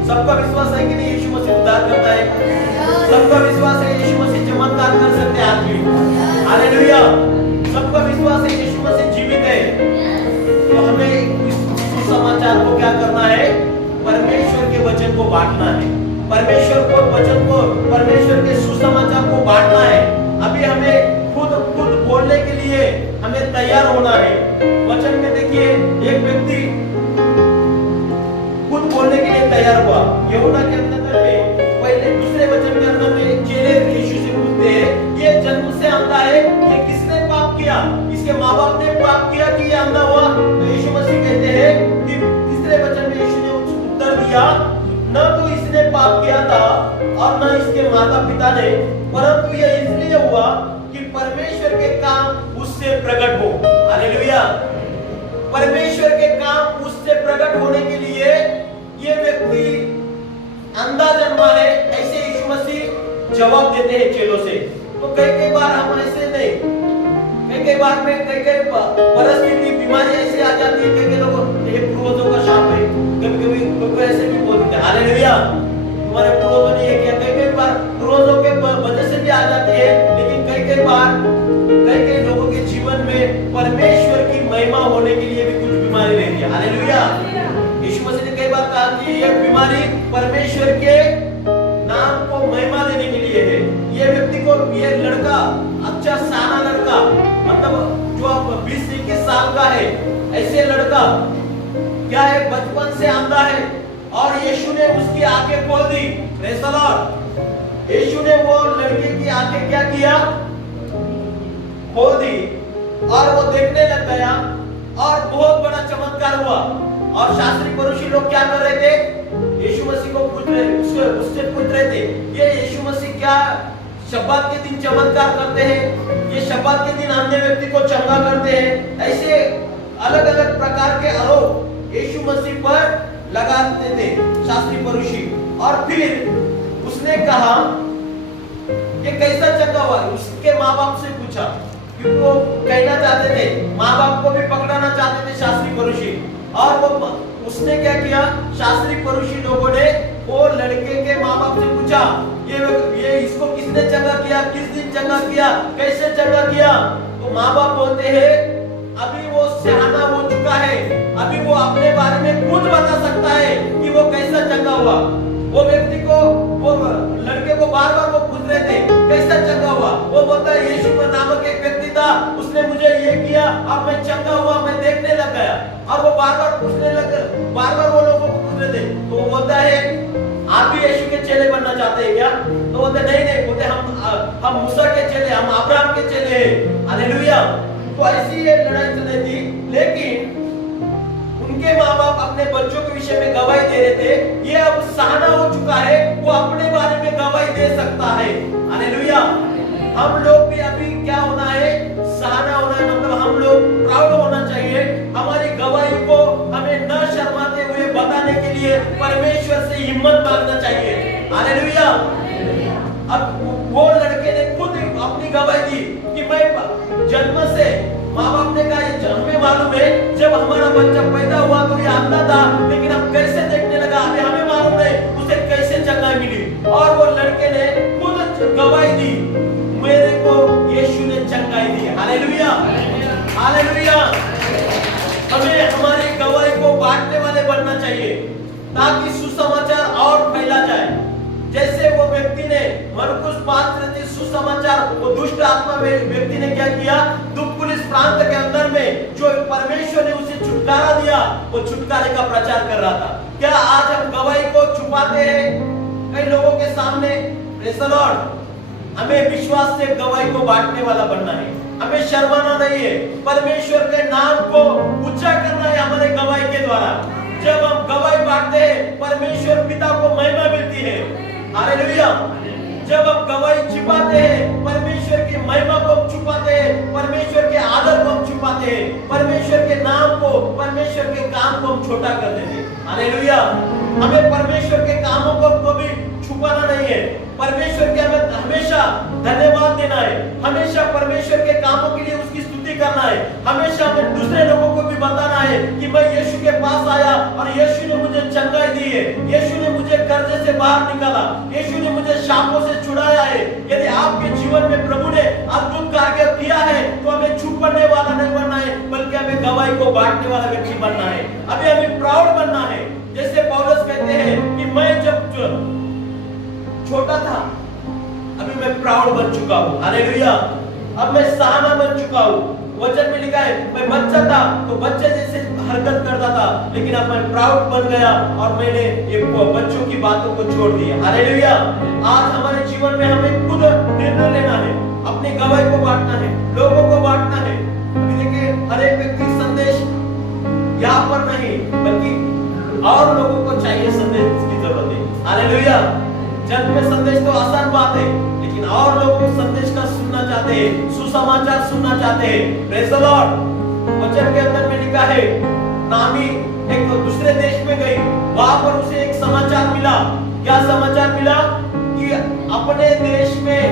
सबका विश्वास है कि नहीं यीशु मसीह उद्धार करता है? सबका विश्वास है यीशु मसीह चमत्कार कर सकते हैं आदमी? हालेलुया। सबका विश्वास है यीशु मसीह जीवित है। तो हमें इस सुसमाचार को क्या करना है? परमेश्वर के वचन को बांटना है, परमेश्वर के सुसमाचार को बांटना है। अभी हमें खुद बोलने के लिए हमें तैयार होना है। वचन में देखिए, एक व्यक्ति खुद बोलने के लिए तैयार हुआ। यूहन्ना के अंदर में पहले दूसरे वचन के अंदर में चेले यीशु से पूछते हैं, ये जन्म से अंधा है, ये किसने पाप किया? इसके माँ बाप ने पाप किया कि ये अंधा हुआ? तो यीशु मसीह कहते हैं कि तीसरे वचन में यीशु ने उत्तर दिया, न तो इसने पाप किया था और न इसके माता पिता ने, परंतु यह इसलिए हुआ कि परमेश्वर के काम उससे प्रकट हो। हालेलुया। परमेश्वर के काम उससे प्रकट होने के लिए ये व्यक्ति अंधा जन्मा है, ऐसे यीशु मसीह जवाब देते हैं चेलों से। तो कई बार हम ऐसे नहीं, कई बार में कई परिस्थिति बीमारी ऐसे आ जाती है, कई लोगों ये पूर्वजों का शाप है, कभी ऐसे भी बोलते हैं। हालेलुया। तुम्हारे पूर्वजों ने ये किया, कई बार पूर्वजों के वजह से भी आ जाती है, लेकिन कई बार कई लोगों के जीवन में परमेश्वर की महिमा होने के लिए भी कुछ बीमारी रहती है। हालेलुया। यीशु मसीह ने कई बार कहा कि ये बीमारी परमेश्वर के नाम को महिमा देने के लिए है। ये व्यक्ति को, ये लड़का अच्छा साना लड़का, मतलब जो 20-21 साल का है, ऐसे लड़का क्या है, बचपन से अंधा है और यीशु ने उसकी आंखें खोल दी। Praise the lord. यीशु ने वो लड़के की आंखें क्या किया? खोल दी और वो देखने लग गया और बहुत बड़ा चमत्कार हुआ। और शास्त्री फरीसी लोग क्या कर रहे थे? यीशु मसीह को उससे पूछ रहे थे, ये यीशु मसीह क्या शब्बात के दिन चमत्कार करते हैं? ये शब्बात के दिन अंधे व्यक्ति को चंगा करते हैं? ऐसे अलग अलग प्रकार के आरोप यीशु मसीह पर लगाते थे शास्त्री फरीसी। और फिर उसने कहा कि कैसा चंगा हुआ? उसके माँ बाप से पूछा, क्योंकि वो कहना चाहते थे, माँ बाप को भी पकड़ाना चाहते थे शास्त्री फरीसी। और वो उसने क्या किया? शास्त्री फरीसी लोगों ने वो लड़के के माँ बाप से पूछा, ये इसको किसने चंगा किया? किस दिन चंगा किया? कैसे चंगा किया? तो माँ बाप बोलते हैं, अभी वो सयाना हो चुका है, अभी वो अपने बारे में खुद बता सकता है कि वो कैसा चंगा हुआ। वो व्यक्ति को, वो लड़के को बार बार वो पूछ रहे थे, कैसा चंगा हुआ? वो बोलता है, यीशु नामक एक व्यक्ति था, उसने मुझे ये किया और मैं चंगा हुआ, मैं देखने लग गया। और वो बार बार पूछने लगे, बार बार वो लोगों को पूछ रहे थे। तो वो बोलता है, आप भी यीशु के चेले बनना चाहते हैं क्या? तो बोलते नहीं, बोलते हम मूसा के चेले, हम अब्राहम के चेले हैं। हालेलुया। तो ऐसी ये लड़ाई चल रही थी, लेकिन उनके माँ बाप अपने बच्चों के विषय में गवाही दे रहे थे। ये अब सहाना हो चुका है, वो अपने बारे में गवाही दे सकता है। हालेलुया। हम लोग भी अभी क्या होना है? सहाना होना है, मतलब हम लोग प्राउड होना चाहिए। हमारी गवाही को हमें न शर्माते हुए बताने के लिए परमेश्वर से हिम्मत मांगना चाहिए। हालेलुया। अब वो लड़के ने खुद अपनी गवाही दी कि मैं जन्म से, माँ बाप ने कहा, हमें मालूम है जब हमारा बच्चा पैदा हुआ तो ये अंधा था, लेकिन अब कैसे देखने लगा अभी हमें मालूम नहीं, उसे कैसे चंगाई मिली। और वो लड़के ने खुद गवाही दी, मेरे को यीशु ने चंगाई दी। हालेलुया। हालेलुया। हमें हमारी गवाही को बांटने वाले बनना चाहिए ताकि सुसमाचार और फैला जाए। जैसे वो व्यक्ति ने मरकुस 5:33 सुसमाचार, वो दुष्ट आत्मा व्यक्ति ने क्या किया? दुपुलिस प्रांत के अंदर में जो परमेश्वर ने उसे छुटकारा दिया, वो छुटकारे का प्रचार कर रहा था। क्या आज हम गवाही को छुपाते हैं कई लोगों के सामने? Praise the Lord. हमें विश्वास से गवाही को बांटने वाला बनना है, हमें शर्माना नहीं है। परमेश्वर के नाम को ऊंचा करना है हमारे गवाही के द्वारा। जब हम गवाही बांटते हैं, परमेश्वर पिता को महिमा मिलती है। हालेलुया। जब हम गवाही छिपाते हैं, परमेश्वर की महिमा को हम छुपाते हैं, परमेश्वर के आदर को हम छुपाते हैं, परमेश्वर के नाम को, परमेश्वर के काम को हम छोटा कर देते हैं। हालेलुया। हमें परमेश्वर के कामों को कभी छुपाना नहीं है। परमेश्वर के हमें हमेशा धन्यवाद देना है, हमेशा परमेश्वर के कामों के लिए उसकी स्तुति करना है, हमेशा हमें दूसरे लोगों को भी बताना है कि मैं यीशु के पास आया और यीशु ने मुझे चंगाई दी है, यीशु ने मुझे कर्जे से बाहर निकाला, यीशु ने मुझे शापों से छुड़ाया है। यदि आपके जीवन में प्रभु ने अद्भुत कार्य किया है तो हमें छुपाने वाला नहीं बनना है, बल्कि हमें गवाही को बांटने वाला व्यक्ति बनना है। अभी हमें प्राउड बनना है। जैसे पौलुस कहते हैं कि मैं जब छोटा था, अभी मैं प्राउड बन चुका हूँ। हालेलुया। अब मैं सहाना बन चुका हूँ। वचन में लिखा है मैं बच्चा था तो बच्चे जैसे हरकत करता था, लेकिन अब मैं प्राउड बन गया और मैंने ये बच्चों की बातों को छोड़ दिया। हालेलुया। आज हमारे जीवन में हमें खुद निर्णय लेना है, अपनी गवाही को बांटना है, लोगों को बांटना है। अभी देखिए हर एक व्यक्ति संदेश यहाँ पर नहीं बल्कि और लोगों को चाहिए संदेश की जरूरत है। हालेलुया। जग में संदेश तो आसान बात है, लेकिन और लोगों को संदेश का सुनना चाहते हैं, सुसमाचार सुनना चाहते हैं। Praise the Lord. वचन के अंदर में लिखा है नामी एक दूसरे देश में गई, वहां पर उसे एक समाचार मिला। क्या समाचार मिला? कि अपने देश में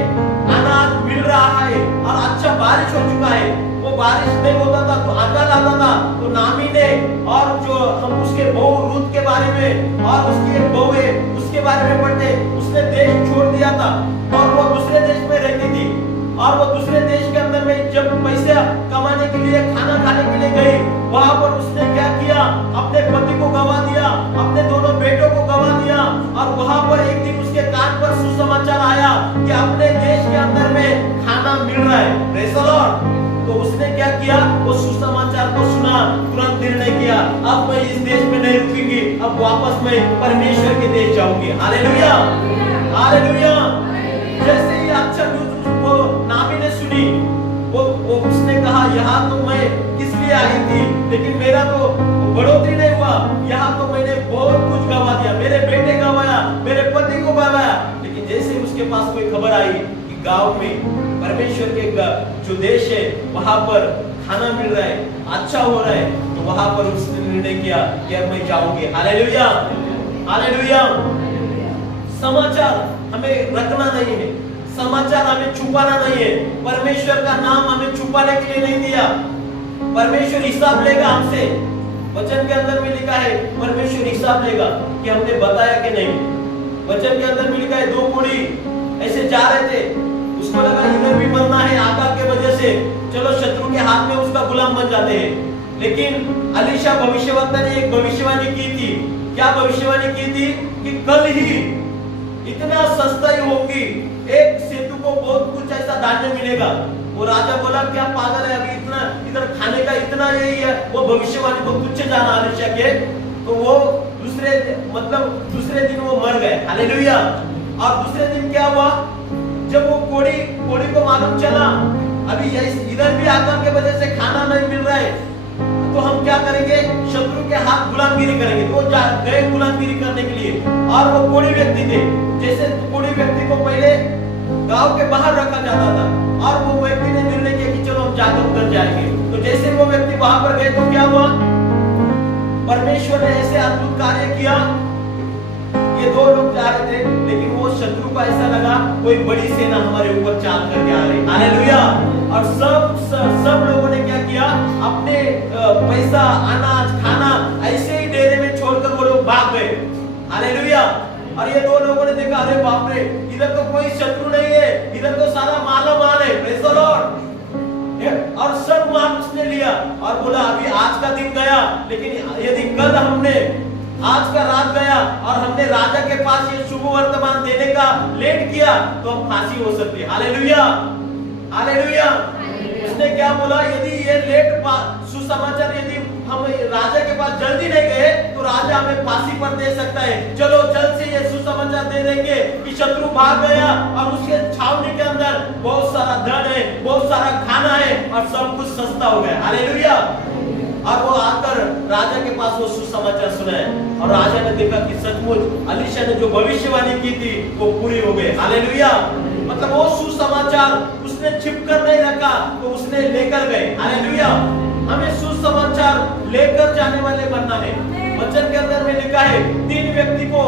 अनाज मिल रहा है और अच्छा बारिश हो चुका है। वो बारिश नहीं होता था तो अकाल आता था, तो नामी ने और जो हम उसके बहू रूत के बारे में और उसकी एक बहू है उसके बारे में पढ़ते, उसने देश छोड़ दिया था और वो दूसरे देश में रहती थी। और वो दूसरे देश के अंदर में जब पैसे कमाने के लिए, खाना खाने के लिए गई, वहां पर उसने क्या किया? अपने पति को गवा दिया, अपने दोनों बेटों को गवा दिया। और वहां पर एक दिन उसके कान पर सुसमाचार आया कि अपने देश के अंदर में खाना मिल रहा है। Praise the Lord. तो उसने क्या किया? वो सुसमाचार को सुना, तुरंत निर्णय किया अब मैं इस देश में नहीं रुकूंगी, अब वापस मैं परमेश्वर के देश जाऊंगी। हालेलुया। हालेलुया। जैसे ही अच्छा न्यूज़ वो नामी ने सुनी, वो उसने कहा यहाँ तो मैं किस लिए आई थी, लेकिन मेरा तो बढ़ोतरी नहीं हुआ, यहाँ तो मैंने बहुत कुछ गवा दिया, मेरे बेटे गवाया, मेरे पति को गवाया। लेकिन जैसे उसके पास कोई खबर आई कि गांव में परमेश्वर के जो देश है वहां पर खाना मिल रहा है, अच्छा हो रहा है, तो वहां पर उसने निर्णय किया कि अब मैं जाऊंगी। हालेलुया। हालेलुया। समाचार हमें रखना नहीं है, समाचार हमें छुपाना नहीं है। परमेश्वर का नाम हमें छुपाने के लिए नहीं दिया। परमेश्वर हिसाब लेगा हमसे। वचन के अंदर में लिखा है परमेश्वर हिसाब लेगा कि हमने बताया कि नहीं। वचन के अंदर में लिखा है दो कोढ़ी ऐसे जा रहे थे, उसको लगा इधर भी मरना है आकाब के वजह से, चलो शत्रु के हाथ में उसका गुलाम बन जाते हैं। लेकिन अलीशा भविष्यवक्ता ने एक भविष्यवाणी की थी। क्या भविष्यवाणी की थी? कि कल ही इतना सस्ता ही होगी, एक सेतु को बहुत कुछ ऐसा धान्य मिलेगा। वो राजा बोला क्या पागल है, अभी इतना इधर खाने का इतना यही है। वो भविष्यवाणी को तुच्छ जाना अलीशा के, तो वो दूसरे दिन वो मर गए। हालेलुया। और दूसरे दिन क्या हुआ? जब वो कोढ़ी को मालूम चला अभी इधर भी आकाब के वजह से खाना नहीं मिल रहा है, तो हम क्या करेंगे? शत्रु के हाथ गुलामगिरी करेंगे। तो गए गुलामगिरी करने के लिए। और वो कोढ़ी व्यक्ति थे। जैसे कोढ़ी व्यक्ति को पहले गांव के बाहर रखा जाता था, और वो व्यक्ति ने निर्णय किया कि चलो हम जाकर उधर जाएंगे। तो जैसे वो व्यक्ति वहां पर गए तो क्या हुआ? परमेश्वर ने ऐसे अद्भुत कार्य किया। ये दो लोग जा रहे थे, लेकिन वो शत्रु को ऐसा लगा कोई बड़ी सेना हमारे ऊपर चाल करके आ रही। हालेलुया। और सब लोगों ने क्या किया? अपने पैसा, अनाज, खाना ऐसे ही डेरे में छोड़कर वो लोग भाग गए। हालेलुया। और ये दो लोगों ने देखा अरे बाप रे, इधर तो कोई शत्रु नहीं है, इधर तो सारा माला माल है। Praise the Lord. और सब माल उसने लिया और बोला अभी आज का दिन गया, लेकिन यदि कल हमने आज का रात गया और हमने राजा के पास ये शुभ वर्तमान देने का लेट किया तो अब फांसी हो सकती है। हालेलुया। हालेलुया। उसने क्या बोला? यदि ये लेट सुसमाचार यदि हम राजा के पास जल्दी नहीं गए तो राजा हमें फांसी पर दे सकता है। चलो जल्द से ये सुसमाचार दे देंगे कि शत्रु भाग गया और उसके छावनी के अंदर बहुत सारा धन है, बहुत सारा खाना है और सब कुछ सस्ता हो गया। हालेलुया। और वो आकर राजा के पास वो सुसमाचार सुनाए और राजा ने देखा कि सचमुच अलीशा ने जो भविष्यवाणी की थी वो पूरी हो गई। हालेलुया। मतलब वो सुसमाचार उसने छिप कर नहीं रखा, तो उसने लेकर गए। हालेलुया। हमें सुसमाचार लेकर जाने वाले बनना है। वचन के अंदर में लिखा है 3 व्यक्ति को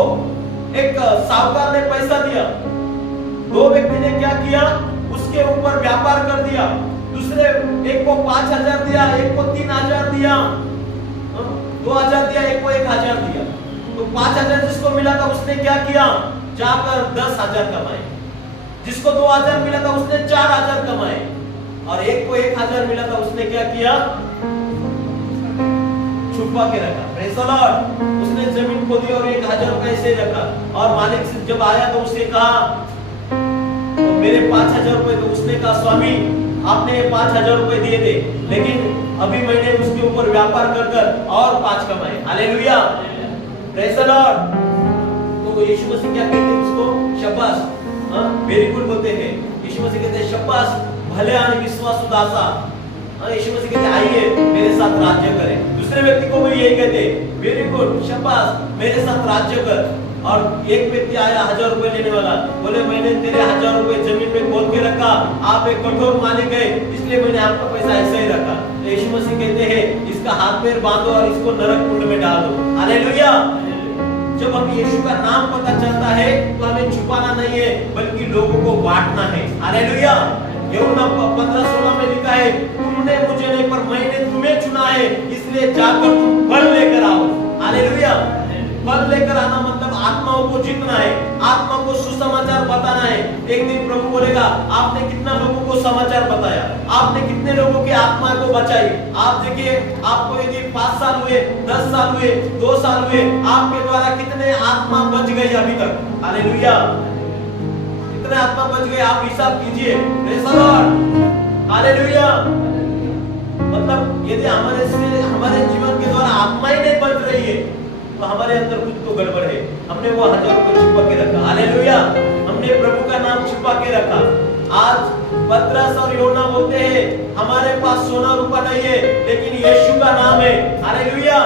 एक साहूकार ने पैसा दिया, 2 व्यक्ति ने क्या किया, उसके ऊपर व्यापार कर दिया। दूसरे एक को 5,000 दिया, एक को 3,000 दिया, 2,000 दिया, एक को 1,000 दिया। तो 5,000 जिसको मिला था उसने क्या किया, जाकर 10,000 कमाए। जिसको 2,000 मिला था उसने 4,000 कमाए और एक को 1,000 मिला था उसने क्या किया, छुपा के रखा। Praise the Lord. उसने जमीन खोदी और 1,000 रुपए ऐसे रखा और मालिक से जब आया तो उसने कहा तो मेरे 5,000 रुपए, तो उसने कहा स्वामी आपने 5,000 रुपए दिए थे, लेकिन अभी मैंने उसके ऊपर व्यापार कर कर और 5 कमाए। हालेलुया। Praise the Lord. तो यीशु मसीह क्या कहते हैं उसको, शाबाश, वेरी गुड बोलते हैं। यीशु मसीह कहते हैं शाबाश भले आणि विश्वासु दासा। यीशु मसीह कहते हैं आइए मेरे साथ राज्य करें। दूसरे व्यक्ति को भी यही कहते हैं वेरी गुड शाबाश मेरे साथ राज्य कर। और एक व्यक्ति आया 1,000 रुपए लेने वाला, बोले मैंने तेरे 1,000 रुपए जमीन में खोद के रखा, आप एक कठोर मालिक है इसलिए मैंने आपका पैसा ऐसे ही रखा। तो यीशु मसीह कहते हैं इसका हाथ पैर बांधो और इसको नरक कुंड में डाल दो। हालेलुया। जब हमें यीशु का नाम पता चलता है तो हमें छुपाना नहीं है बल्कि लोगों को बांटना है। हालेलुया। यूहन्ना 15:16 में लिखा है तुमने मुझे नहीं पर मैंने तुम्हें चुना है, इसलिए जाकर तुम फल लेकर आओ। हालेलुया। फल लेकर आना मतलब आत्माओं को जीतना है, आत्मा को सुसमाचार बताना है। एक दिन प्रभु बोलेगा आपने कितना लोगों को समाचार बताया, आपने कितने लोगों की आत्मा को बचाई। आप देखिए आपको यदि 5 साल हुए, 10 साल हुए, 2 साल हुए, आपके द्वारा कितने आत्मा बच गई अभी तक। हालेलुया। कितने आत्मा बच गए आप हिसाब कीजिए। Praise the Lord. हालेलुया। मतलब यदि हमारे जीवन के द्वारा आत्मा ही नहीं बच रही है तो हमारे अंदर कुछ तो गड़बड़ है। हमने वो 1,000 को छिपा के रखा। हालेलुया। हमने प्रभु का नाम छिपा के रखा। आज पतरस और यूहन्ना बोलते हैं हमारे पास सोना रूपा नहीं है लेकिन यीशु का नाम है। हालेलुया।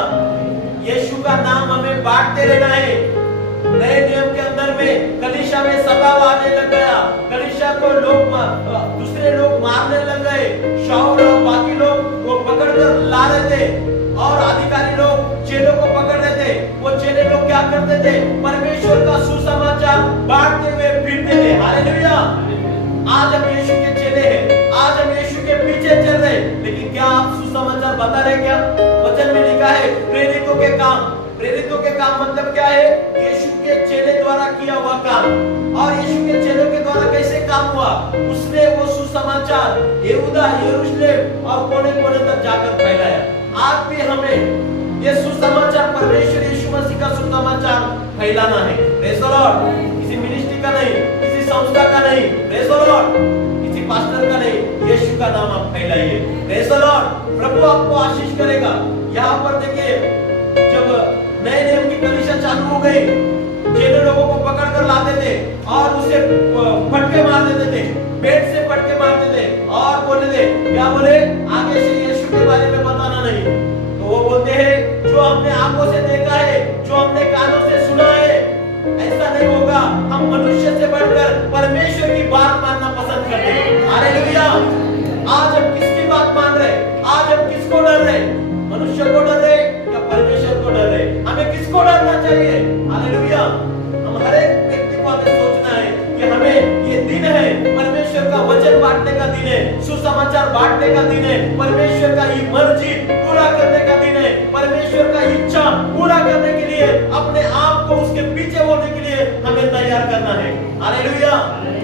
यीशु का नाम हमें बांटते रहना है। नए नियम के अंदर में कलीसिया में सताव आने लग गया, कलीसिया को दूसरे लोग मारने लग गए। शाऊल और बाकी लोग वो पकड़कर ला रहे थे और अधिकारी लोग चेलों को पकड़ रहे थे। वो चेले लोग क्या करते थे, परमेश्वर का सुसमाचार बांटते हुए फिरते थे। हालेलुया। आज हम यीशु के चेले हैं, आज हम यीशु के पीछे चल रहे हैं, लेकिन क्या आप सुसमाचार बता रहे क्या? वचन में लिखा है प्रेरितों के काम। प्रेरितों के काम मतलब क्या है, यीशु के चेले द्वारा किया हुआ काम। और यीशु के चेलों के द्वारा कैसे काम हुआ, उसने वो सुसमाचार यहूदा, यरूशलेम और कोने-कोने तक जाकर फैलाया। आज भी हमें ये सुसमाचार परमेश्वर यीशु मसीह का सुसमाचार फैलाना है। Praise the lord. किसी मिनिस्ट्री का नहीं, किसी संस्था का नहीं, प्रेज़ द लॉर्ड, किसी पास्टर का नहीं, यीशु का नाम आप फैलाइए। Praise the lord. प्रभु आपको आशीष करेगा। यहाँ पर देखिए जब नए नियम की कलीसिया चालू हो गई, चेले लोगों को पकड़ कर लाते थे और उसे फटके मार देते थे, पेट से फटके मारते थे और बोलते थे क्या बोले, आगे से यीशु के बारे में बताना नहीं। तो वो बोलते हैं जो हमने आंखों से देखा है, जो हमने कानों से सुना है, ऐसा नहीं होगा। हम मनुष्य से बढ़कर परमेश्वर की बात मानना पसंद करते हैं। हालेलुया। आज हम किसकी बात मान रहे, आज हम किसको डर रहे, मनुष्य को डर रहे या परमेश्वर को डर रहे? हमें किसको डरना चाहिए? हालेलुया। हम हर एक व्यक्ति को हमें सोचना है कि हमें ये दिन है परमेश्वर का वचन बांटने का दिन है, सुसमाचार बांटने का दिन है, परमेश्वर का ये मर्जी पूरा करने का दिन है, परमेश्वर का इच्छा पूरा करने के लिए अपने आप को उसके पीछे होने के लिए हमें तैयार करना है। हालेलुया।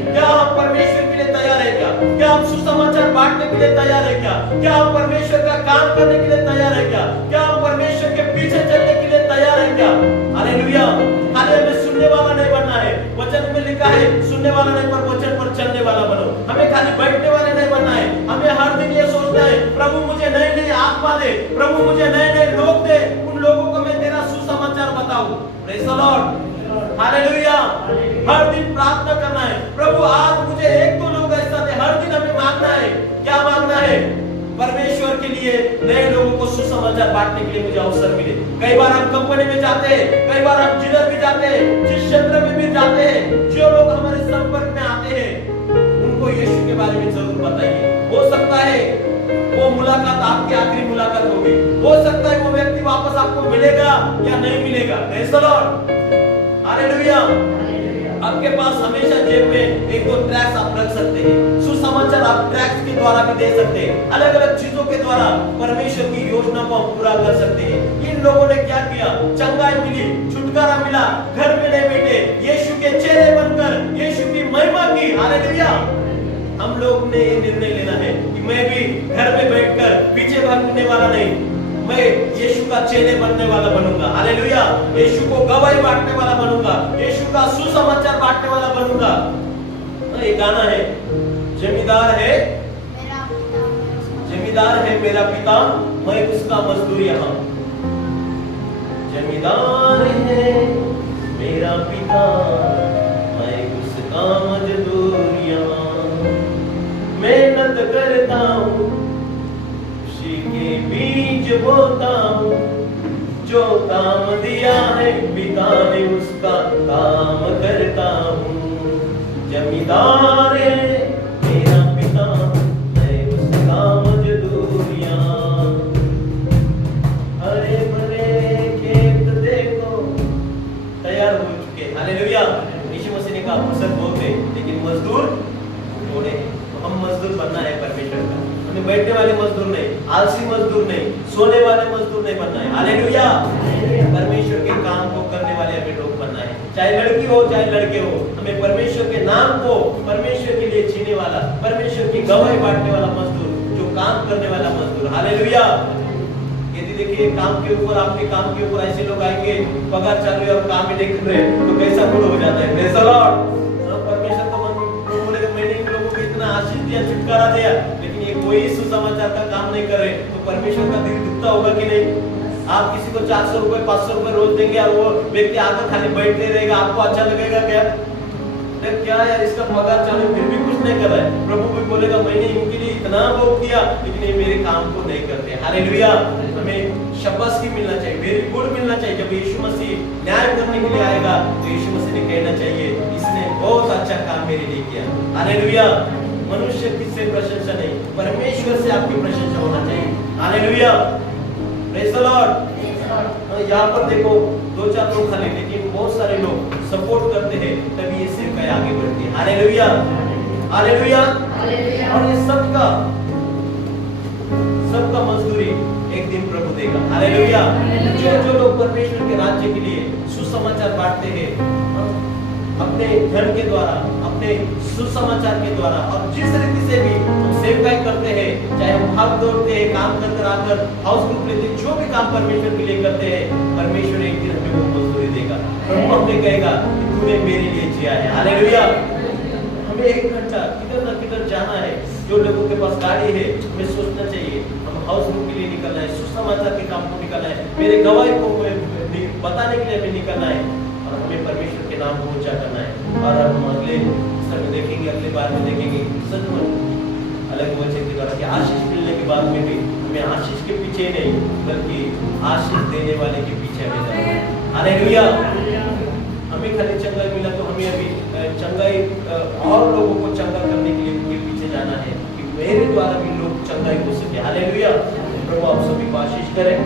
क्या हम परमेश्वर के लिए तैयार है क्या? क्या हम सुसमाचार बांटने के लिए तैयार है क्या? क्या हम परमेश्वर का काम करने के लिए तैयार है क्या? क्या हम परमेश्वर के पीछे चलने के लिए तैयार है क्या? हालेलुया। खाली हमें सुनने वाला नहीं बनना है। वचन में लिखा है सुनने वाला नहीं पर वचन पर चलने वाला बनो। हमें खाली बैठने वाले नहीं बनना है। हमें हर दिन ये सोचना है प्रभु मुझे नए नए आत्मा दे, प्रभु मुझे नए नए लोग दे, उन लोगों को मैं तेरा सुसमाचार बताऊं। Praise the Lord. हालेलुया। हर दिन प्रार्थना करना है, प्रभु आज मुझे 1-2 लोग ऐसा दे। हर दिन हमें मांगना है। क्या मांगना है? परमेश्वर के लिए, नए लोगों को सुसमाचार बांटने के लिए मुझे अवसर मिले। कई बार हम कंपनी में जाते हैं, कई बार हम जिधर भी जाते हैं, जिस क्षेत्र में भी जाते हैं, जो लोग हमारे संपर्क में आते हैं, उनको यीशु के बारे में जरूर बताइए। हो सकता है वो मुलाकात आपकी आखिरी मुलाकात होगी, हो सकता है वो व्यक्ति वापस आपको मिलेगा या नहीं मिलेगा। Praise the Lord, hallelujah. आपके पास हमेशा जेब में एक दो ट्रैक्स आप रख सकते हैं, सुसमाचार आप ट्रैक्स के द्वारा भी दे सकते हैं, अलग अलग चीजों के द्वारा परमेश्वर की योजना को हम पूरा कर सकते हैं। इन लोगों ने क्या किया? चंगाई मिली, छुटकारा मिला, घर में नहीं बैठे, यीशु के चेले बनकर यीशु की महिमा की। हालेलुया। हम लोग ने ये निर्णय लेना है कि मैं भी घर में बैठकर पीछे भागने वाला नहीं, मैं यीशु का चेले बनने वाला बनूंगा। हालेलुया। यीशु को गवाही बांटने वाला बनूंगा, यीशु का सुसमाचार बांटने वाला बनूंगा। ये गाना है, जमींदार है मेरा पिता, मैं उसका मजदूर यहाँ। जमींदार है मेरा पिता, मैं उसका मजदूर यहाँ। मेहनत करता हूँ, खुशी के बीज बोता हूँ, जो काम दिया है पिता ने उसका काम करता हूँ। जमींदार है मेरा पिता, मैं उसका मजदूर यहाँ। हरे भरे खेत देखो तैयार हो चुके। हालेलुया। यीशु मसीह ने कहा फसल बहुत है लेकिन मजदूर थोड़े हैं। तो हम मजदूर बनना है परमेश्वर का, हमें बैठने वाले मजदूर नहीं, आलसी मजदूर नहीं, सोने वाले मजदूर नहीं बनना है। हालेलुया। परमेश्वर के काम को करने वाले हमें लोग बनना है, चाहे लड़की हो चाहे लड़के हो। हमें परमेश्वर के नाम को परमेश्वर के लिए जीने वाला, परमेश्वर की गवाही बांटने वाला मजदूर, जो काम करने वाला मजदूर। हालेलुया। यदि देखिए काम के ऊपर, आपके काम के ऊपर ऐसे लोग आएंगे, पगार चालू है और काम ही नहीं कर रहे, तो कैसा मूड हो जाता है। Praise the Lord. परमेश्वर को बोलेगा मैंने इन लोगों को इतना आशीष दिया, छुटकारा दिया, लेकिन ये कोई सुसमाचार का काम नहीं कर रहे, तो परमेश्वर का दिल दुखता होगा कि नहीं? आप किसी को 400 रुपए 500 रुपए रोज देंगे और वो व्यक्ति आकर खाली बैठते रहेगा, आपको अच्छा लगेगा क्या? क्या यार, इसका पगार चालू फिर भी कुछ नहीं कर रहा है। प्रभु भी बोलेगा मैंने इनके लिए इतना भोग किया लेकिन ये मेरे काम को नहीं करते। हालेलुया। हमें शाबाशी मिलना चाहिए, वेरी गुड मिलना चाहिए। जब यीशु मसीह न्याय करने के लिए आएगा तो यीशु मसीह ने कहना चाहिए इसने बहुत अच्छा काम मेरे लिए किया। हालेलुया। मनुष्य किससे प्रशंसा नहीं, परमेश्वर से आपकी प्रशंसा होना चाहिए। हालेलुया। Praise the Lord. यहाँ पर देखो 2-4 लोग खाली, लेकिन बहुत सारे लोग सपोर्ट करते हैं, तभी ये सेवकाई आगे बढ़ती है। हालेलुया। हालेलुया। और ये सबका मजदूरी एक दिन प्रभु देगा। हालेलुया। जो लोग परमेश्वर के राज्य के लिए सुसमाचार बांटते हैं, अपने धन के द्वारा, अपने सुसमाचार के द्वारा, और जिस रीति से भी हम सेवकाई करते हैं, चाहे हम भाग दौड़ते हैं, काम कर कर आकर हाउस ग्रुप लेते हैं, जो भी काम परमेश्वर के लिए करते हैं, परमेश्वर एक दिन हमें वो मजदूरी देगा। प्रभु हमें कहेगा कि तूने मेरे लिए जिया है। हालेलुया। हमें 1 घंटा किधर न किधर जाना है। जो लोगों के पास गाड़ी है, हमें सोचना चाहिए हम हाउस ग्रुप के लिए निकलना है, सुसमाचार के काम को निकलना है, मेरे गवाही को बताने के लिए हमें निकलना है, और हमें परमेश्वर के नाम को ऊंचा करना है। और हम अगले समय देखेंगे, अगले बार में देखेंगे सचमुच अलग वचन के द्वारा कि आशीष मिलने के बाद में भी हमें आशीष के पीछे नहीं बल्कि आशीष देने वाले के पीछे हमें जाना है। हालेलुया। हमें खाली चंगाई मिला तो हमें अभी चंगाई और लोगों को चंगा करने के लिए उनके पीछे जाना है कि मेरे द्वारा भी लोग चंगाई हो सके। हालेलुया। प्रभु आप सभी को आशीष करें।